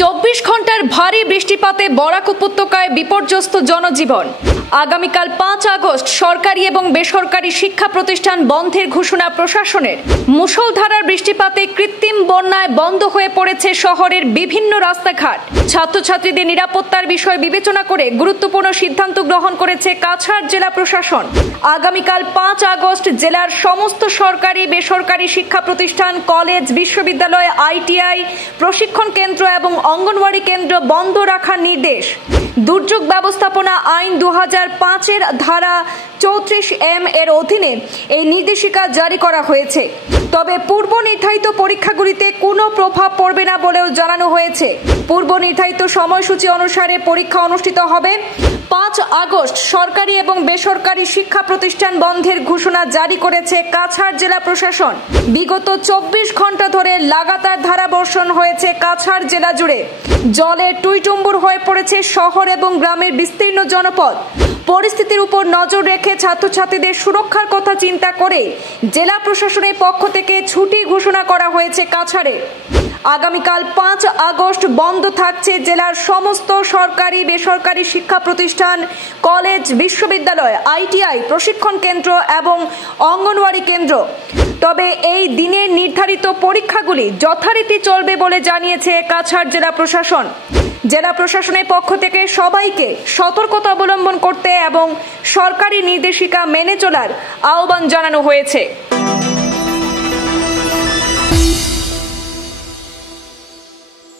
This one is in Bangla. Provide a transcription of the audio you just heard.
24 ঘন্টার ভারী বৃষ্টিপাতে বরাক উপত্যকায় বিপর্যস্ত জনজীবন। আগামীকাল 5 আগস্ট সরকারি এবং বেসরকারি শিক্ষা প্রতিষ্ঠান বন্ধের ঘোষণা প্রশাসনের। মুষলধারার বৃষ্টিপাতে কৃত্রিম বন্যায় বন্ধ হয়ে পড়েছে শহরের বিভিন্ন রাস্তাঘাট। ছাত্রছাত্রীদের নিরাপত্তার বিষয় বিবেচনা করে গুরুত্বপূর্ণ সিদ্ধান্ত গ্রহণ করেছে কাছাড় জেলা প্রশাসন। আগামীকাল 5 আগস্ট জেলার সমস্ত সরকারি বেসরকারি শিক্ষা প্রতিষ্ঠান, কলেজ, বিশ্ববিদ্যালয়, আইটিআই, প্রশিক্ষণ কেন্দ্র এবং অঙ্গনওয়াড়ি কেন্দ্র বন্ধ রাখার নির্দেশ। দুর্যোগ ব্যবস্থাপনা আইন 2005-এর ধারা 34M এর অধীনে এই নির্দেশিকা জারি করা হয়েছে। তবে পূর্ব নির্ধারিত পরীক্ষাগুলিতে কোনো প্রভাব পড়বে না বলেও জানানো হয়েছে। পূর্ব নির্ধারিত সময়সূচি অনুসারে পরীক্ষা অনুষ্ঠিত হবে। 5 আগস্ট সরকারি এবং বেসরকারি শিক্ষা প্রতিষ্ঠান বন্ধের ঘোষণা জারি করেছে কাছাড় জেলা প্রশাসন। বিগত 24 ঘন্টা ধরে লাগাতার ধারাবর্ষণ হয়েছে কাছাড় জেলা জুড়ে। জলে টইটুম্বুর হয়ে পড়েছে শহর এবং গ্রামের বিস্তীর্ণ জনপদ। পরিস্থিতির উপর নজর রেখে ছাত্রছাত্রীদের সুরক্ষার কথা চিন্তা করে জেলা প্রশাসনের পক্ষ থেকে ছুটি ঘোষণা করা হয়েছে কাছাড়ে। আগামীকাল 5 আগস্ট বন্ধ থাকছে জেলার সমস্ত সরকারি বেসরকারি শিক্ষা প্রতিষ্ঠান, কলেজ, বিশ্ববিদ্যালয়, আইটিআই, প্রশিক্ষণ কেন্দ্র এবং অঙ্গনওয়াড়ি কেন্দ্র। তবে এই দিনের নির্ধারিত পরীক্ষাগুলি যথারীতি চলবে বলে জানিয়েছে কাছাড় জেলা প্রশাসন। জেলা প্রশাসনের পক্ষ থেকে সবাইকে সতর্কতা অবলম্বন করতে এবং সরকারি নির্দেশিকা মেনে চলার আহ্বান জানানো হয়েছে।